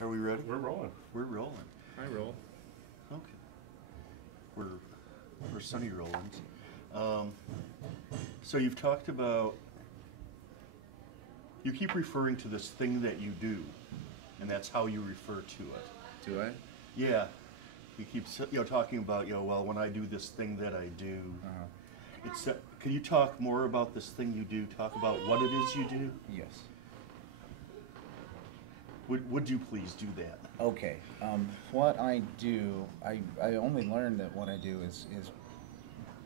Are we ready? We're rolling. We're rolling. I roll. Okay. We're Sunny Rollins. So you've talked about, you keep referring to this thing that you do, and that's how you refer to it. Do I? Yeah. You keep talking about, well, when I do this thing that I do. It's. Can you talk more about this thing you do? Talk about what it is you do? Yes. Would you please do that? Okay. What I do, I only learned that what I do is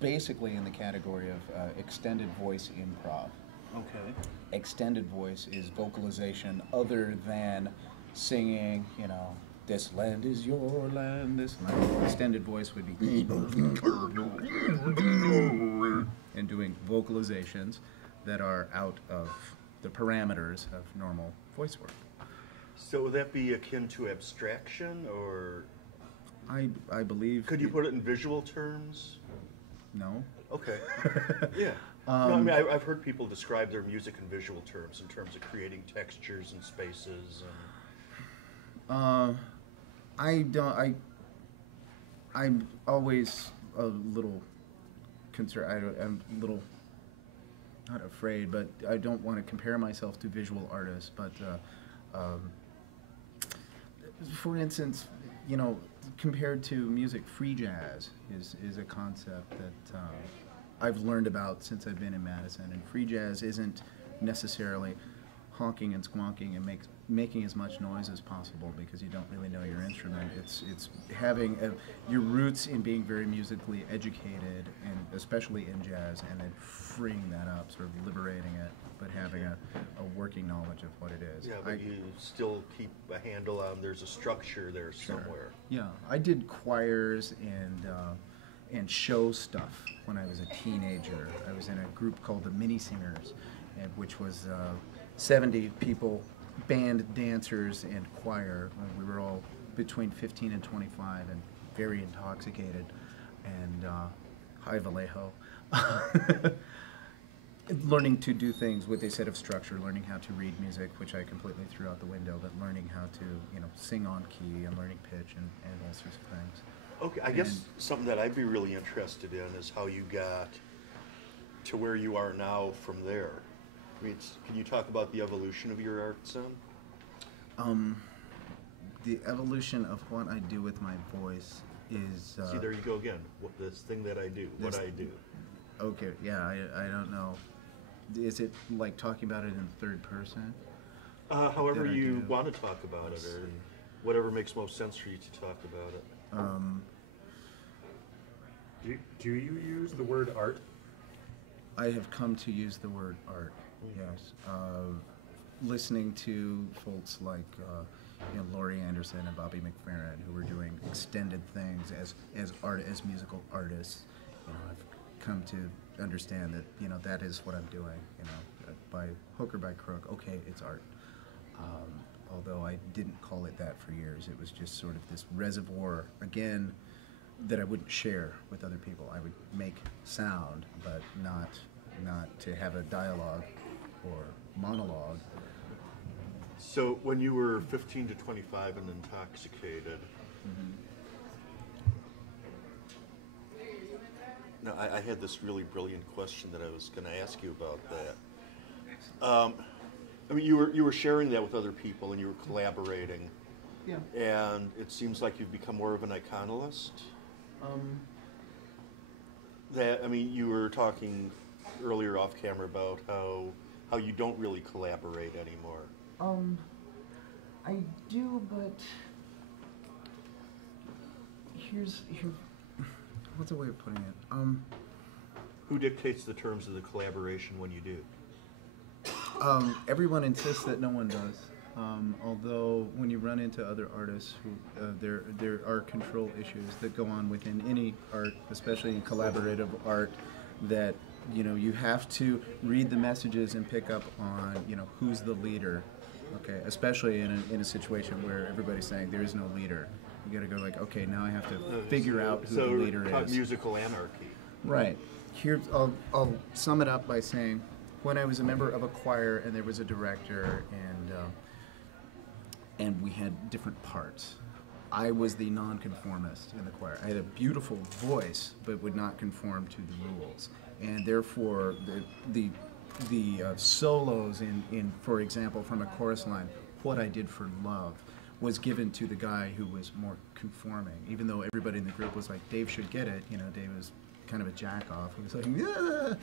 basically in the category of extended voice improv. Okay. Extended voice is vocalization other than singing, this land is your land, this land. Extended voice would be and doing vocalizations that are out of the parameters of normal voice work. So would that be akin to abstraction, or? I believe. Could you put it in visual terms? No. Okay. Yeah. No, I mean, I've heard people describe their music in visual terms, in terms of creating textures and spaces. I don't. I'm always a little concerned. I'm a little not afraid, but I don't want to compare myself to visual artists. But for instance, compared to music, free jazz is a concept that I've learned about since I've been in Madison. And free jazz isn't necessarily honking and squonking and making as much noise as possible because you don't really know your instrument. It's having your roots in being very musically educated, and especially in jazz, and then freeing that up, sort of liberating it, but having a working knowledge of what it is. Yeah, but you still keep a handle on, there's a structure there somewhere. Yeah, I did choirs and show stuff when I was a teenager. I was in a group called the Mini Singers, which was 70 people, band, dancers, and choir. We were all between 15 and 25 and very intoxicated, and high Vallejo. Learning to do things with a set of structure, learning how to read music, which I completely threw out the window, but learning how to, sing on key and learning pitch and all sorts of things. Okay, I guess something that I'd be really interested in is how you got to where you are now from there. I mean, can you talk about the evolution of your art sound? The evolution of what I do with my voice is... See, there you go again. This thing that I do, what I do. Okay, yeah, I don't know. Is it like talking about it in third person? However you want to talk about it, or whatever makes most sense for you to talk about it. Do you use the word art? I have come to use the word art, yes. Listening to folks like Laurie Anderson and Bobby McFerrin, who were doing extended things as musical artists, I've come to understand that that is what I'm doing. By hook or by crook, okay, it's art. Although I didn't call it that for years, it was just sort of this reservoir again that I wouldn't share with other people. I would make sound, but not to have a dialogue or monologue. So when you were 15 to 25 and intoxicated, now I had this really brilliant question that I was going to ask you about that. I mean, you were sharing that with other people and you were collaborating. Yeah. And it seems like you've become more of an iconologist. You were talking earlier off camera about how you don't really collaborate anymore. I do, but here's what's a way of putting it? Who dictates the terms of the collaboration when you do? Everyone insists that no one does. Although when you run into other artists, who there are control issues that go on within any art, especially in collaborative art, that you have to read the messages and pick up on who's the leader. Okay, especially in a situation where everybody's saying there is no leader, you got to go like, okay, now I have to figure out who the leader is. Musical anarchy. Right. Here, I'll sum it up by saying, when I was a member of a choir and there was a director, and and we had different parts. I was the nonconformist in the choir. I had a beautiful voice, but would not conform to the rules, and therefore the solos in, for example, from a chorus line, "What I Did for Love," was given to the guy who was more conforming, even though everybody in the group was like, Dave should get it. You know, Dave was kind of a jack-off. He was like, "Yeah,"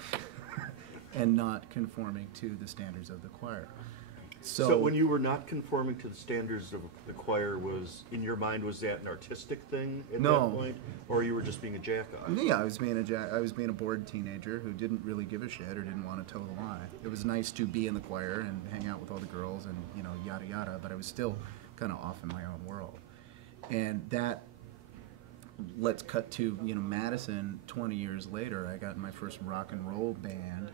and not conforming to the standards of the choir. So when you were not conforming to the standards of the choir, was, in your mind, was that an artistic thing at No. that point? Or you were just being a jack-off? Yeah, I was being a bored teenager who didn't really give a shit or didn't want to toe the line. It was nice to be in the choir and hang out with all the girls and, you know, yada yada, but I was still kind of off in my own world. And that, let's cut to, you know, Madison 20 years later. I got my first rock and roll band,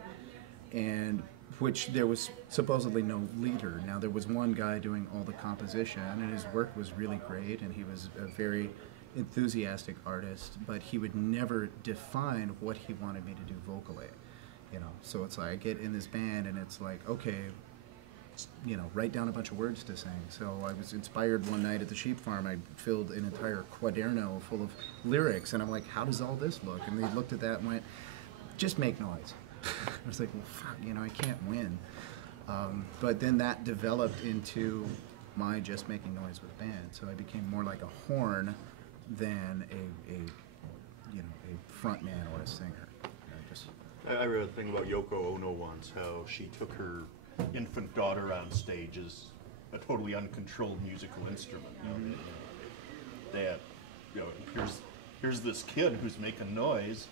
and which there was supposedly no leader. Now, there was one guy doing all the composition, and his work was really great, and he was a very enthusiastic artist, but he would never define what he wanted me to do vocally, you know. So it's like, I get in this band, and it's like, okay, you know, write down a bunch of words to sing. So I was inspired one night at the sheep farm. I filled an entire quaderno full of lyrics, and I'm like, how does all this look? And they looked at that and went, just make noise. I was like, well, fuck, you know, I can't win. But then that developed into my just making noise with band. So I became more like a horn than a you know, a front man or a singer. I read a thing about Yoko Ono once, how she took her infant daughter on stage as a totally uncontrolled musical instrument. You know, that, you know, here's this kid who's making noise,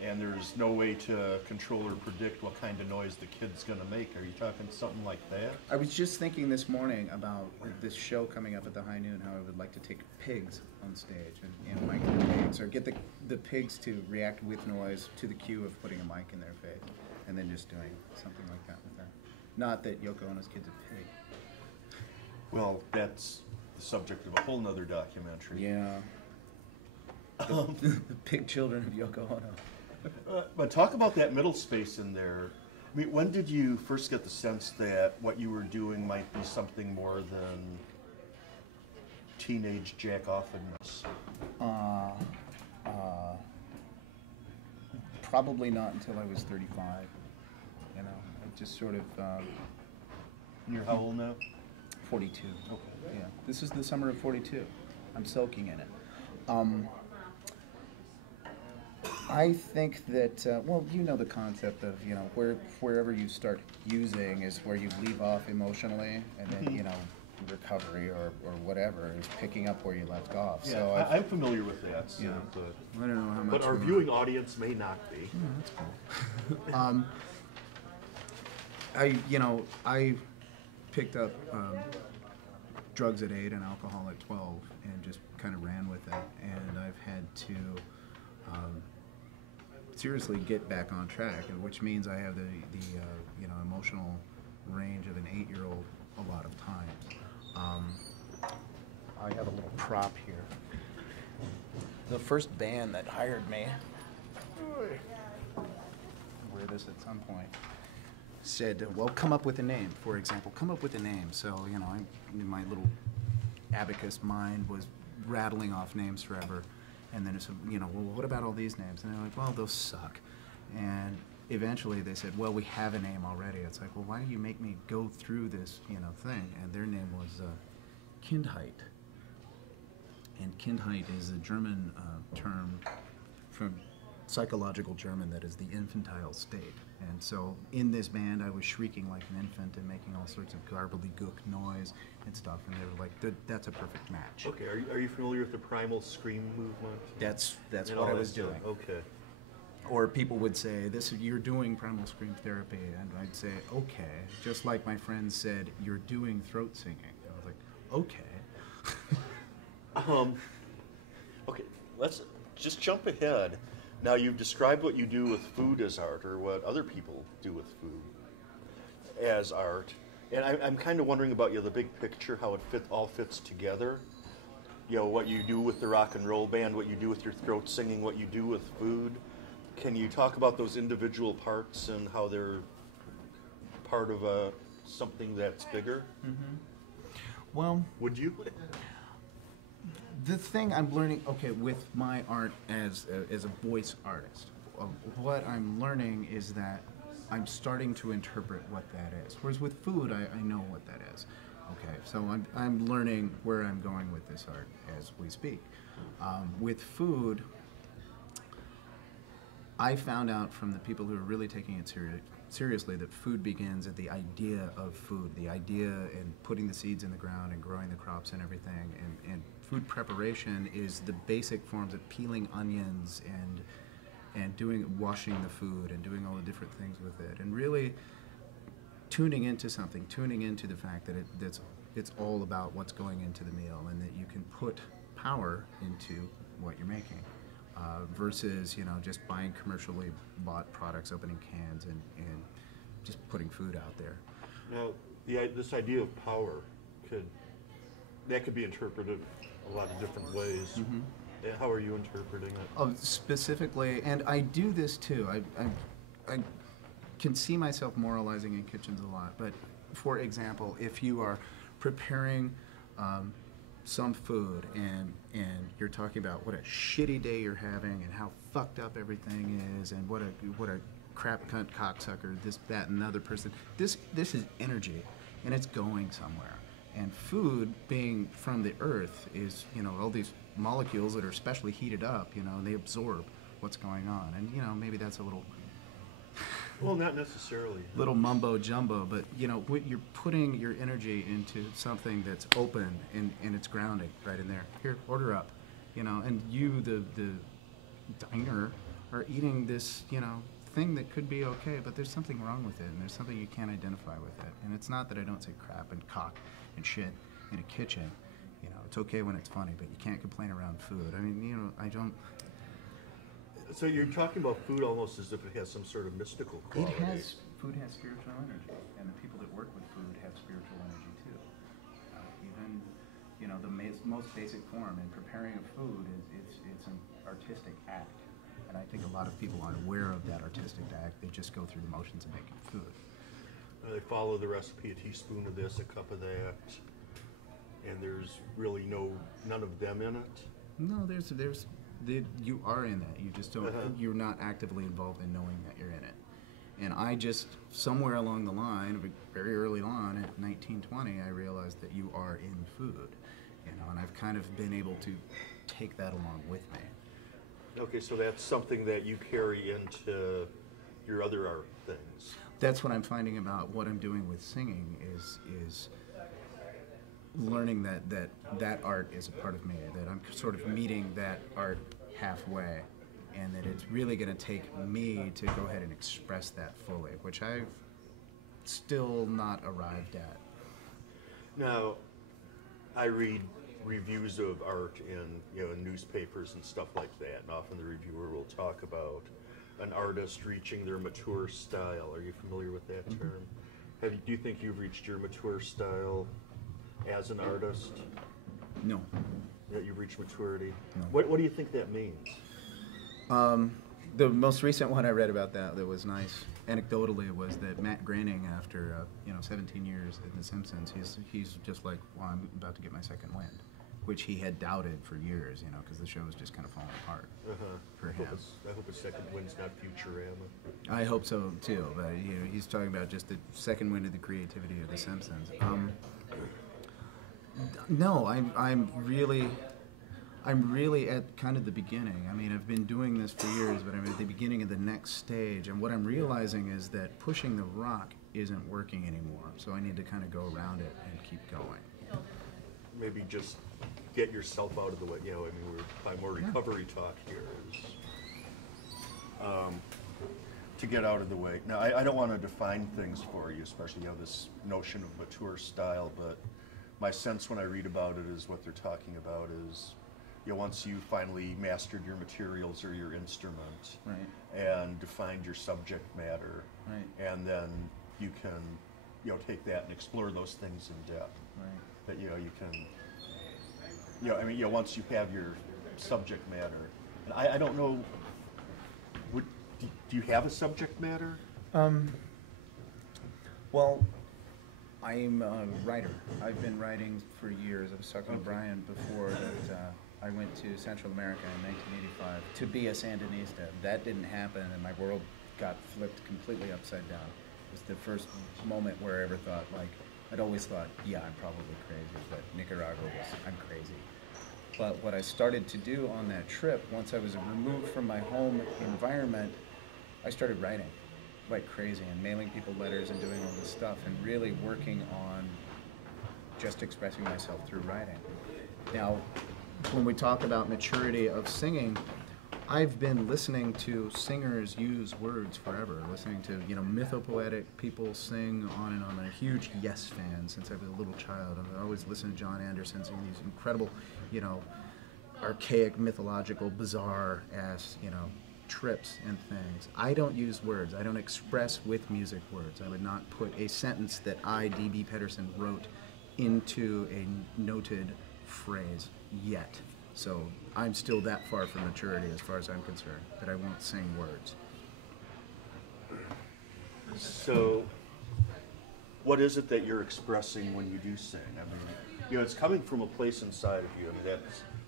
and there's no way to control or predict what kind of noise the kid's going to make. Are you talking something like that? I was just thinking this morning about this show coming up at the High Noon, how I would like to take pigs on stage and mic their pigs, or get the pigs to react with noise to the cue of putting a mic in their face, and then just doing something like that with them. Not that Yoko Ono's kid's a pig. Well, that's the subject of a whole nother documentary. Yeah. The pig children of Yoko Ono. But talk about that middle space in there. I mean, when did you first get the sense that what you were doing might be something more than teenage jack-offedness? Probably not until I was 35. You know, I just sort of. You're how old now? 42. Okay. Yeah, this is the summer of 42. I'm soaking in it. I think that, well, you know the concept of, you know, wherever you start using is where you leave off emotionally, and then, you know, recovery or whatever is picking up where you left off. Yeah, so I'm familiar with that. So, yeah. but I don't know how much. But our viewing audience may not be. That's cool. I picked up drugs at 8 and alcohol at 12, and just kind of ran with it. And I've had to seriously get back on track, which means I have the you know, emotional range of an 8-year-old a lot of times. I have a little prop here. The first band that hired me, I'll wear this at some point, said, well, come up with a name, for example. Come up with a name. So, you know, my little abacus mind was rattling off names forever. And then it's, you know, well, what about all these names? And they're like, well, those suck. And eventually they said, well, we have a name already. It's like, well, why do you make me go through this, you know, thing? And their name was Kindheit. And Kindheit is a German term from psychological German that is the infantile state. And so in this band, I was shrieking like an infant and making all sorts of gobbledygook noise and stuff. And they were like, that's a perfect match. Okay, are you familiar with the primal scream movement? That's And what all I that was stuff? doing. Okay. Or people would say, you're doing primal scream therapy. And I'd say, okay. Just like my friends said, you're doing throat singing. I was like, okay. Okay, let's just jump ahead. Now, you've described what you do with food as art, or what other people do with food as art. And I'm kind of wondering about, you know, the big picture, how it all fits together. You know, what you do with the rock and roll band, what you do with your throat singing, what you do with food. Can you talk about those individual parts and how they're part of something that's bigger? Mm-hmm. Well, Would you? the thing I'm learning, okay, with my art as a voice artist, what I'm learning is that I'm starting to interpret what that is. Whereas with food, I know what that is. Okay, so I'm learning where I'm going with this art as we speak. With food, I found out from the people who are really taking it seriously that food begins at the idea of food, the idea in putting the seeds in the ground and growing the crops and everything. And food preparation is the basic forms of peeling onions and washing the food and doing all the different things with it, and really tuning into something, tuning into the fact that it's all about what's going into the meal, and that you can put power into what you're making, versus just buying commercially bought products, opening cans, and just putting food out there. Now, this idea of power could be interpreted a lot of different ways. Mm-hmm. How are you interpreting it? Specifically, and I do this too. I can see myself moralizing in kitchens a lot. But for example, if you are preparing some food and you're talking about what a shitty day you're having and how fucked up everything is and what a crap cunt cocksucker this, that, and another person. This is energy, and it's going somewhere. And food, being from the earth, is all these molecules that are specially heated up, and they absorb what's going on. And maybe that's a little Well, not necessarily. little mumbo jumbo, but you're putting your energy into something that's open and it's grounding right in there. Here, order up, and you, the diner, are eating this thing that could be okay, but there's something wrong with it, and there's something you can't identify with it. And it's not that I don't say crap and cock and shit in a kitchen. It's okay when it's funny, but you can't complain around food. I mean, I don't. So you're talking about food almost as if it has some sort of mystical quality. Food has spiritual energy, and the people that work with food have spiritual energy too. Even, the most basic form in preparing a food it's an artistic act, and I think a lot of people aren't aware of that artistic act. They just go through the motions of making food. They follow the recipe: a teaspoon of this, a cup of that, and there's really none of them in it. No, you are in that. You just don't. You're not actively involved in knowing that you're in it. And I just, somewhere along the line, very early on at 1920, I realized that you are in food, and I've kind of been able to take that along with me. Okay, so that's something that you carry into your other art things. That's what I'm finding about what I'm doing with singing is learning that art is a part of me, that I'm sort of meeting that art halfway, and that it's really going to take me to go ahead and express that fully, which I've still not arrived at. Now, I read reviews of art in newspapers and stuff like that, and often the reviewer will talk about an artist reaching their mature style. Are you familiar with that term? Do you think you've reached your mature style as an artist? No. That you've reached maturity? No. What do you think that means? The most recent one I read about that was nice, anecdotally, was that Matt Groening, after 17 years in The Simpsons, he's just like, well, I'm about to get my second wind, which he had doubted for years, because the show was just kind of falling apart for him. I hope his second wind's not Futurama. I hope so too, but he's talking about just the second wind of the creativity of The Simpsons. No, I'm really at kind of the beginning. I mean, I've been doing this for years, but I'm at the beginning of the next stage. And what I'm realizing is that pushing the rock isn't working anymore. So I need to kind of go around it and keep going. Maybe just get yourself out of the way. We're probably more recovery talk here. To get out of the way. Now, I don't want to define things for you, especially this notion of mature style, but my sense when I read about it is what they're talking about is once you finally mastered your materials or your instrument, right, and defined your subject matter, right, and then you can take that and explore those things in depth. Right. That you can once you have your subject matter, and I don't know, do you have a subject matter? Well, I'm a writer. I've been writing for years. I was talking to Brian before that I went to Central America in 1985 to be a Sandinista. That didn't happen, and my world got flipped completely upside down. It was the first moment where I ever thought, like, I'd always thought, yeah, I'm probably crazy, but Nicaragua was, I'm crazy. But what I started to do on that trip, once I was removed from my home environment, I started writing like crazy and mailing people letters and doing all this stuff and really working on just expressing myself through writing. Now, when we talk about maturity of singing, I've been listening to singers use words forever, listening to, mythopoetic people sing on and on. I'm a huge Yes fan since I was a little child. I've always listened to John Anderson sing these incredible, archaic, mythological, bizarre-ass, trips and things. I don't use words. I don't express with music words. I would not put a sentence that I, D.B. Pedersen, wrote into a noted phrase yet. So I'm still that far from maturity as far as I'm concerned, that I won't sing words. So what is it that you're expressing when you do sing? I mean, it's coming from a place inside of you. I mean,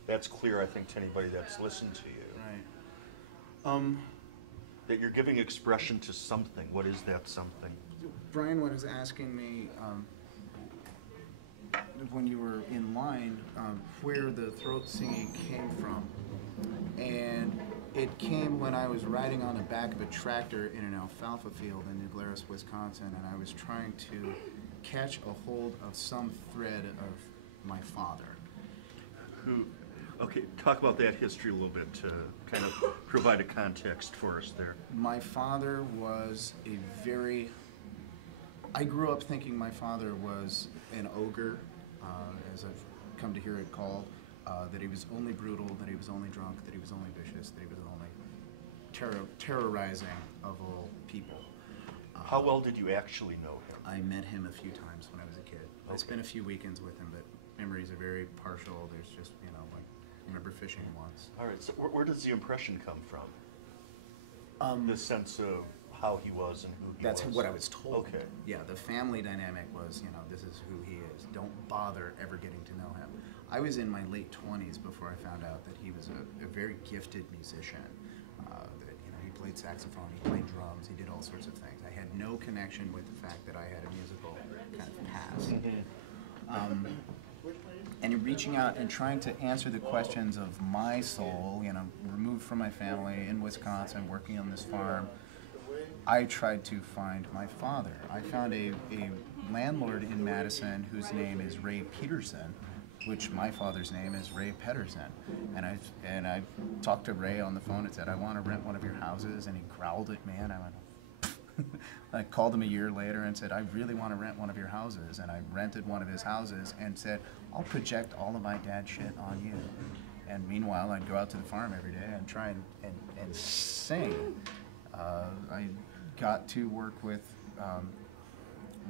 that's clear, I think, to anybody that's listened to you. Right. That you're giving expression to something. What is that something? Brian was asking me when you were in line where the throat singing came from. And it came when I was riding on the back of a tractor in an alfalfa field in New Glarus, Wisconsin, and I was trying to catch a hold of some thread of my father. Okay, talk about that history a little bit to kind of provide a context for us there. My father was I grew up thinking my father was an ogre, as I've come to hear it called, that he was only brutal, that he was only drunk, that he was only vicious, that he was only terrorizing of all people. How well did you actually know him? I met him a few times when I was a kid. I spent a few weekends with him, but memories are very partial. There's just, like, I remember fishing once. All right, so where does the impression come from? The sense of how he was and who he was? That's what I was told. Okay. Yeah, the family dynamic was, this is who he is. Don't bother ever getting to know him. I was in my late 20s before I found out that he was a very gifted musician. That he played saxophone, he played drums, he did all sorts of things. I had no connection with the fact that I had a musical kind of past. And reaching out and trying to answer the questions of my soul, removed from my family in Wisconsin, working on this farm, I tried to find my father. I found a landlord in Madison whose name is Ray Pedersen, which my father's name is Ray Pedersen. And I talked to Ray on the phone and said, I want to rent one of your houses, and he growled at me, and I went, I called him a year later and said, I really want to rent one of your houses. And I rented one of his houses and said, I'll project all of my dad's shit on you. And meanwhile, I'd go out to the farm every day and try and sing. I got to work with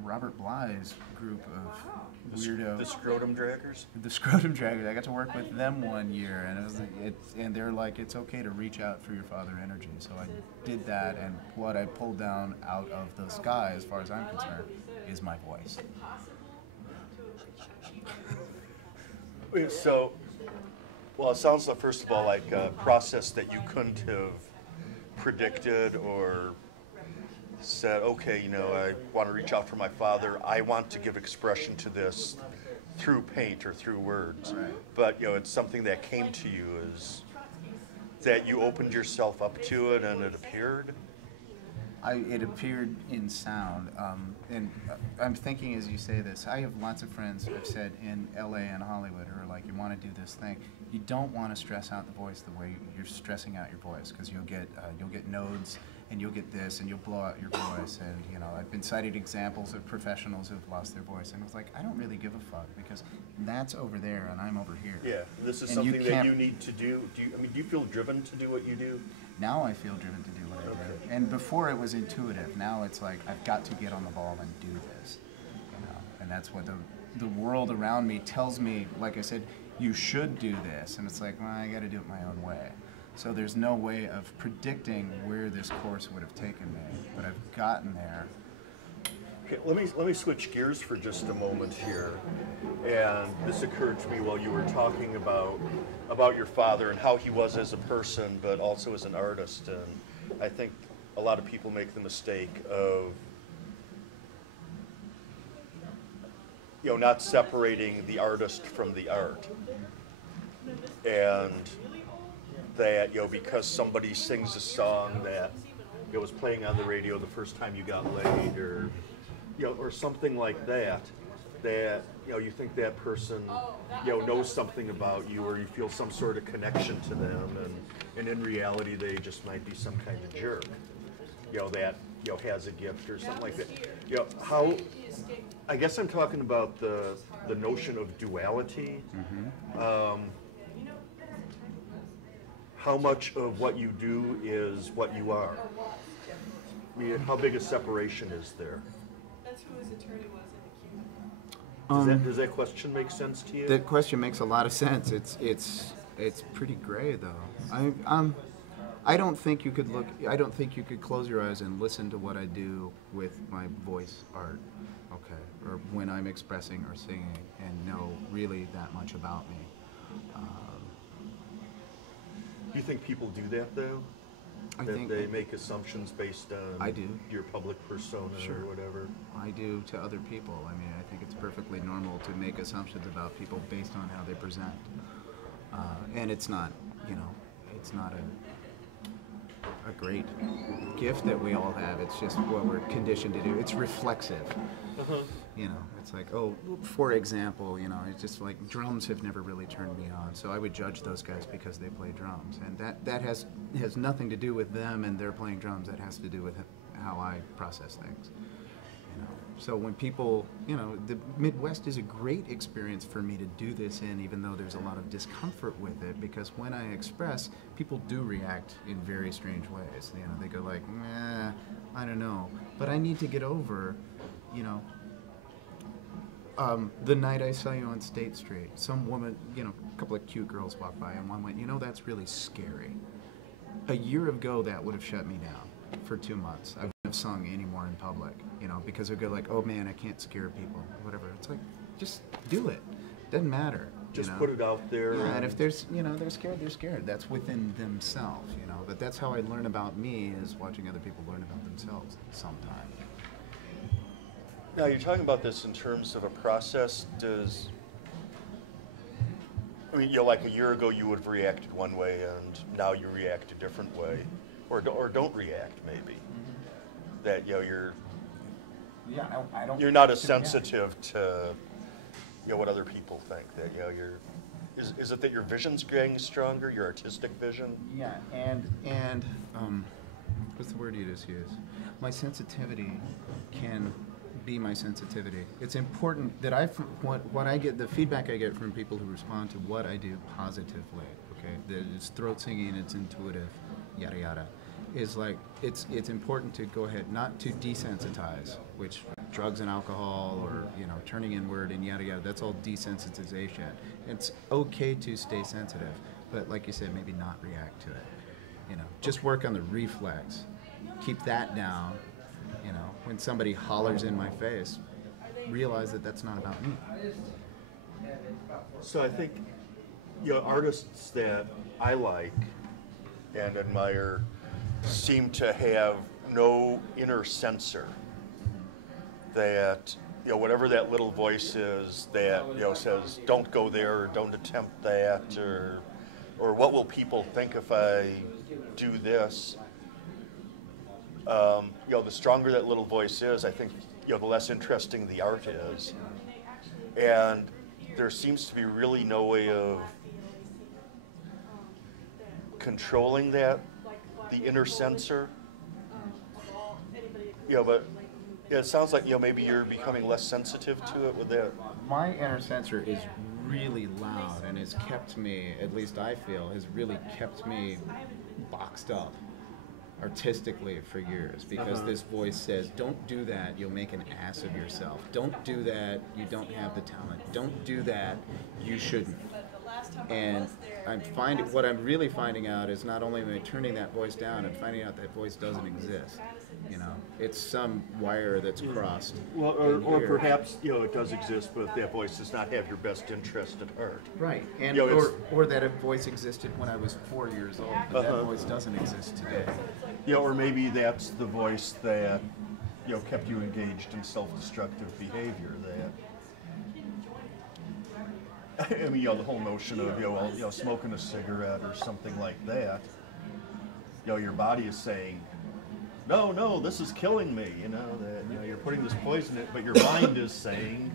Robert Bly's group of weirdo. The Scrotum Draggers? The Scrotum Draggers. I got to work with them one year, and and they're like, it's okay to reach out for your father energy. So I did that, and what I pulled down out of the sky, as far as I'm concerned, is my voice. So, well, it sounds like, first of all, like a process that you couldn't have predicted or said, okay, I want to reach out for my father. I want to give expression to this through paint or through words. Right. But, it's something that came to you, is that you opened yourself up to it and it appeared? It appeared in sound. And I'm thinking as you say this, I have lots of friends, I've said, in LA and Hollywood who are like, you want to do this thing. You don't want to stress out the voice the way you're stressing out your voice, because you'll get nodes, and you'll get this, and you'll blow out your voice. And I've been cited examples of professionals who've lost their voice, and it's like, I don't really give a fuck, because that's over there and I'm over here. Yeah, this is And something that you need to do. Do you feel driven to do what you do? Now I feel driven to do what I do. And before it was intuitive. Now it's like, I've got to get on the ball and do this. And that's what the world around me tells me. Like I said, you should do this. And it's like, well, I got to do it my own way. So there's no way of predicting where this course would have taken me. But I've gotten there Okay, let me switch gears for just a moment here. And this occurred to me while you were talking about your father and how he was as a person, but also as an artist. And I think a lot of people make the mistake of not separating the artist from the art. And that, because somebody sings a song that was playing on the radio the first time you got laid, or or something like that, you think that person knows something about you, or you feel some sort of connection to them, and in reality they just might be some kind of jerk that has a gift or something like that. How, I guess I'm talking about the notion of duality. How much of what you do is what you are? I mean, how big a separation is there? That's who his attorney was in the queue. Does that question make sense to you? That question makes a lot of sense. It's pretty gray though. I don't think you could close your eyes and listen to what I do with my voice art, okay, or when I'm expressing or singing, and know really that much about me. Do you think people do that though? I That think they make assumptions based on I do. your public persona Sure. or whatever? I do to other people. I mean, I think it's perfectly normal to make assumptions about people based on how they present. And it's not, it's not a great gift that we all have. It's just what we're conditioned to do. It's reflexive. It's like, for example, it's just like drums have never really turned me on, so I would judge those guys because they play drums, and that has nothing to do with them and they're playing drums. That has to do with how I process things. So when people, the Midwest is a great experience for me to do this in, even though there's a lot of discomfort with it, because when I express, people do react in very strange ways. They go like, nah, I don't know. But I need to get over, the night I saw you on State Street, some woman, a couple of cute girls walked by, and one went, that's really scary. A year ago, that would have shut me down for 2 months. I wouldn't have sung anymore in public, because it would go like, oh man, I can't scare people, whatever. It's like, just do it. Doesn't matter. Just put it out there. Yeah, and if there's, they're scared, they're scared. That's within themselves, But that's how I learn about me, is watching other people learn about themselves sometime. Now, you're talking about this in terms of a process. Like a year ago you would have reacted one way, and now you react a different way, or don't react maybe. That you're I don't. you're not as sensitive to what other people think. That you're. Is it that your vision's getting stronger, your artistic vision? Yeah, and what's the word you just used? My sensitivity can be my sensitivity. It's important that what I get, the feedback I get from people who respond to what I do positively, okay, that it's throat singing, it's intuitive, yada yada, is like, it's important to go ahead, not to desensitize, which drugs and alcohol, or turning inward and yada yada, that's all desensitization. It's okay to stay sensitive, but like you said, maybe not react to it. Just work on the reflex, keep that down. When somebody hollers in my face, realize that that's not about me. So I think, artists that I like and admire seem to have no inner censor. That, whatever that little voice is that, says, don't go there, or don't attempt that, or what will people think if I do this? The stronger that little voice is, I think, the less interesting the art is. And there seems to be really no way of controlling that, the inner censor. But it sounds like, maybe you're becoming less sensitive to it with that. My inner censor is really loud, and has kept me, at least I feel, has really kept me boxed up artistically for years, because this voice says, don't do that, you'll make an ass of yourself. Don't do that, you don't have the talent. Don't do that, you shouldn't. And what I'm really finding out is, not only am I turning that voice down, I'm finding out that voice doesn't exist. You know, it's some wire that's crossed. Well, in or here. perhaps, you know, it does exist, but that voice does not have your best interest at heart. Right, and You know, it's- or that a voice existed when I was 4 years old, but that voice doesn't exist today. Yeah, or maybe that's the voice that, you know, kept you engaged in self-destructive behavior. That, I mean, you know, the whole notion of, well, smoking a cigarette or something like that. You know, your body is saying, no, this is killing me. You know that, you're putting this poison in it, but your mind is saying,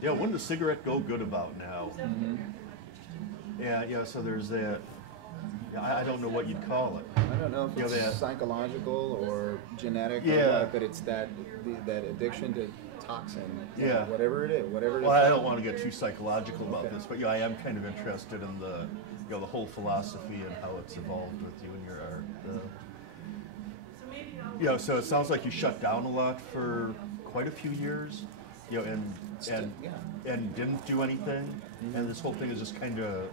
wouldn't the cigarette go good about now? Yeah, so there's that. I don't know what you'd call it. I don't know if it's psychological or genetic, or what, but it's that addiction to toxin, whatever it is, Well, I don't want to get too psychological about this, but I am kind of interested in the the whole philosophy and how it's evolved with you and your art. So it sounds like you shut down a lot for quite a few years, and didn't do anything, and this whole thing is just kind of.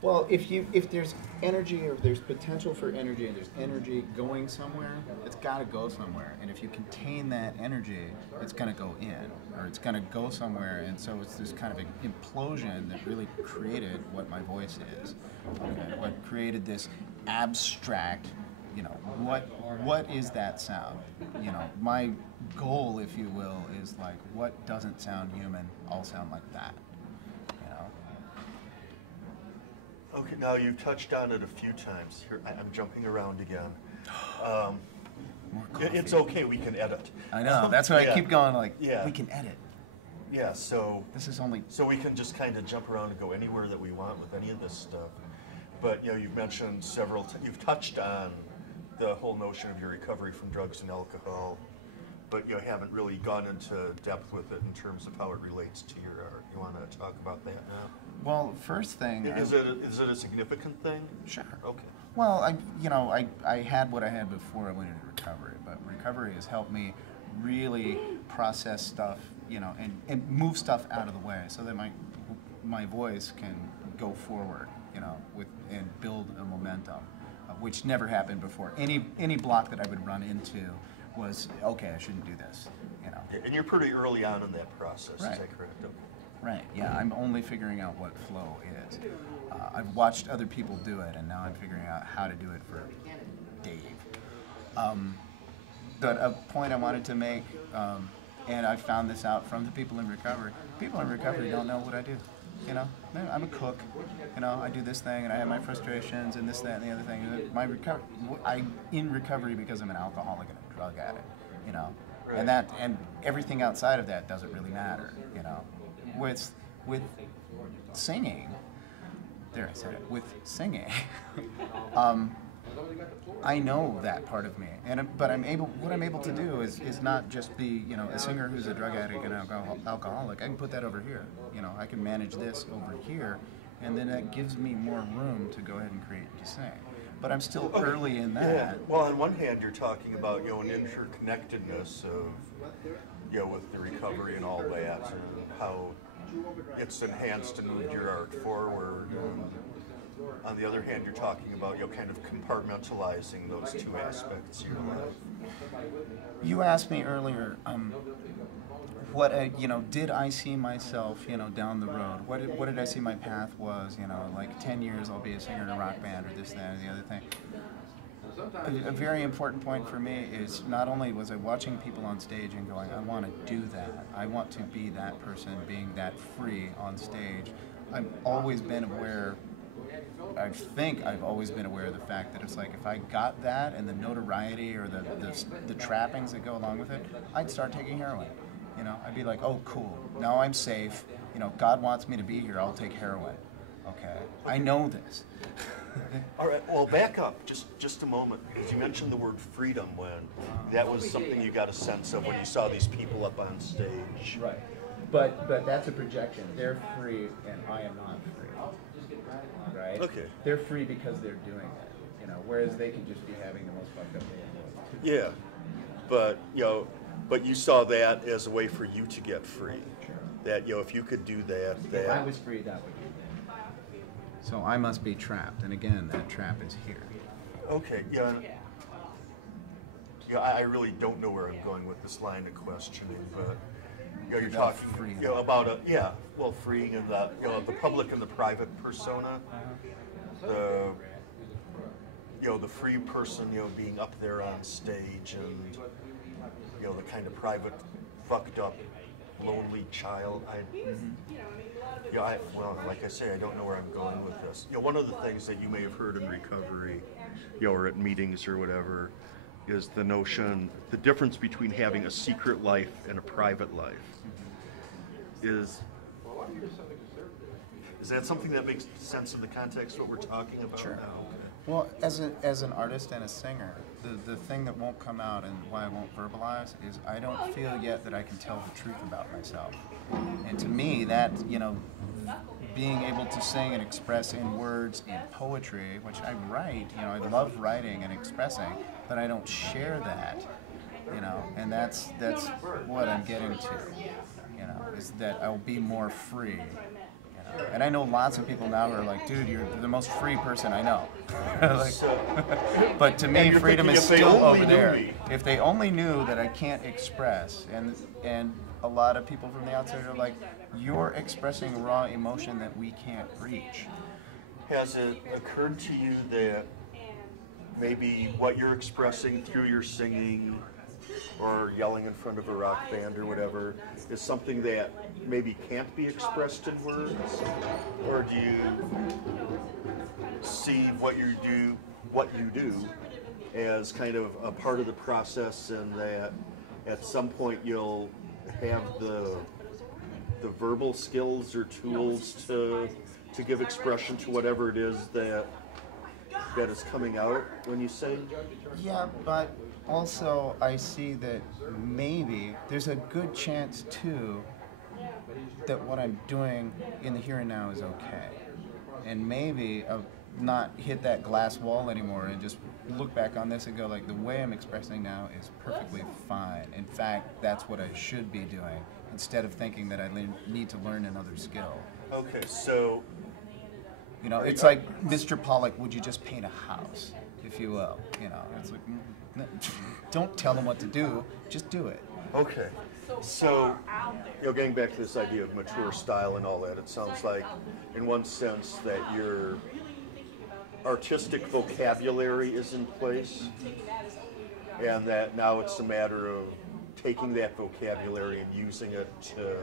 Well, if there's energy, or there's potential for energy, and there's energy going somewhere, it's got to go somewhere. And if you contain that energy, it's going to go in, or it's going to go somewhere. And so it's this kind of an implosion that really created what my voice is. Okay? What created this abstract, what is that sound? My goal, if you will, is like, what doesn't sound human? I'll sound like that. Okay, now you've touched on it a few times. Here, I'm jumping around again. It's okay, we can edit. I know, that's why I keep going we can edit. Yeah, so this is only... So we can just kind of jump around and go anywhere that we want with any of this stuff. But, you've mentioned you've touched on the whole notion of your recovery from drugs and alcohol, but you haven't really gone into depth with it in terms of how it relates to your art. You want to talk about that now? Well, first thing... Is it a significant thing? Sure. Okay. Well, I had what I had before I went into recovery, but recovery has helped me really process stuff, and move stuff out of the way so that my voice can go forward, and build a momentum, which never happened before. Any block that I would run into was, okay, I shouldn't do this, And you're pretty early on in that process, right. Is that correct? Okay. Right, yeah, I'm only figuring out what flow is. I've watched other people do it, and now I'm figuring out how to do it for Dave. But a point I wanted to make, and I found this out from the people in recovery. People in recovery don't know what I do. I'm a cook. I do this thing, and I have my frustrations, and this, that, and the other thing. I'm in recovery because I'm an alcoholic and a drug addict. Right. And everything outside of that doesn't really matter. With singing, there I said it. With singing, I know that part of me, but what I'm able to do is not just be a singer who's a drug addict and alcoholic. I can put that over here. I can manage this over here, and then that gives me more room to go ahead and create and to sing. But I'm still early in that. Yeah. Well, on one hand, you're talking about an interconnectedness of with the recovery and all that, and how it's enhanced and moved your art forward. On the other hand, you're talking about kind of compartmentalizing those two aspects of your life. You asked me earlier, what did I see myself, down the road? What did I see my path was? Like 10 years I'll be a singer in a rock band, or this, that, and the other thing. A very important point for me is not only was I watching people on stage and going, I want to do that. I want to be that person, being that free on stage. I've always been aware. I think I've always been aware of the fact that it's like if I got that and the notoriety or the trappings that go along with it, I'd start taking heroin. I'd be like, oh, cool. Now I'm safe. God wants me to be here. I'll take heroin. Okay. I know this. All right. Well, back up just a moment, because you mentioned the word freedom when that was something you got a sense of when you saw these people up on stage. Right. But that's a projection. They're free and I am not free. Right? Okay. They're free because they're doing it, whereas they could just be having the most fucked up day of their life. Yeah. But you saw that as a way for you to get free. Sure. That, if you could do that. If I was free, that would be. So I must be trapped, and again, that trap is here. Okay, yeah. Yeah, I really don't know where I'm going with this line of questioning, but you're About talking freedom. about freeing of the public and the private persona, the the free person being up there on stage, and the kind of private, fucked up, lonely child. Like I say, I don't know where I'm going with this. One of the things that you may have heard in recovery, or at meetings or whatever, is the notion, the difference between having a secret life and a private life. Is that something that makes sense in the context of what we're talking about Sure. now? Okay. Well, as an artist and a singer, the thing that won't come out and why I won't verbalize is I don't feel yet that I can tell the truth about myself. And to me, that, being able to sing and express in words, in poetry, which I write, I love writing and expressing, but I don't share that, and that's what I'm getting to, is that I'll be more free. And I know lots of people now who are like, dude, you're the most free person I know. But to me, freedom is still over there. If they only knew that I can't express, and a lot of people from the outside are like, you're expressing raw emotion that we can't reach. Has it occurred to you that maybe what you're expressing through your singing or yelling in front of a rock band or whatever is something that maybe can't be expressed in words? Or do you see what you do as kind of a part of the process, and that at some point you'll have the verbal skills or tools to give expression to whatever it is that is coming out when you sing? Yeah, but also I see that maybe there's a good chance too that what I'm doing in the here and now is okay. And maybe I'll not hit that glass wall anymore and just look back on this and go like, the way I'm expressing now is perfectly fine. In fact, that's what I should be doing, instead of thinking that I need to learn another skill. Okay, so it's like, Mr. Pollock, would you just paint a house, if you will? It's like, don't tell them what to do, just do it. okay. So, getting back to this idea of mature style and all that, it sounds like, in one sense, that your artistic vocabulary is in place, and that now it's a matter of taking that vocabulary and using it to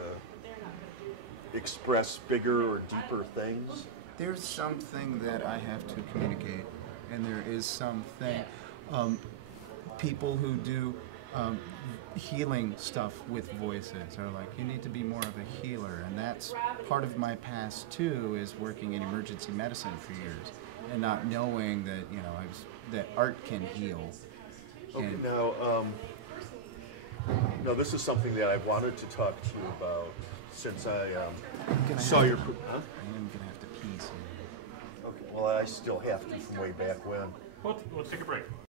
express bigger or deeper things. There's something that I have to communicate, and there is something, people who do healing stuff with voices are like, you need to be more of a healer, and that's part of my past too, is working in emergency medicine for years and not knowing that that art can heal. Okay, now this is something that I've wanted to talk to you about since I saw your. Huh? I am gonna have to pee soon. Okay, well, I still have to from way back when. We'll take a break.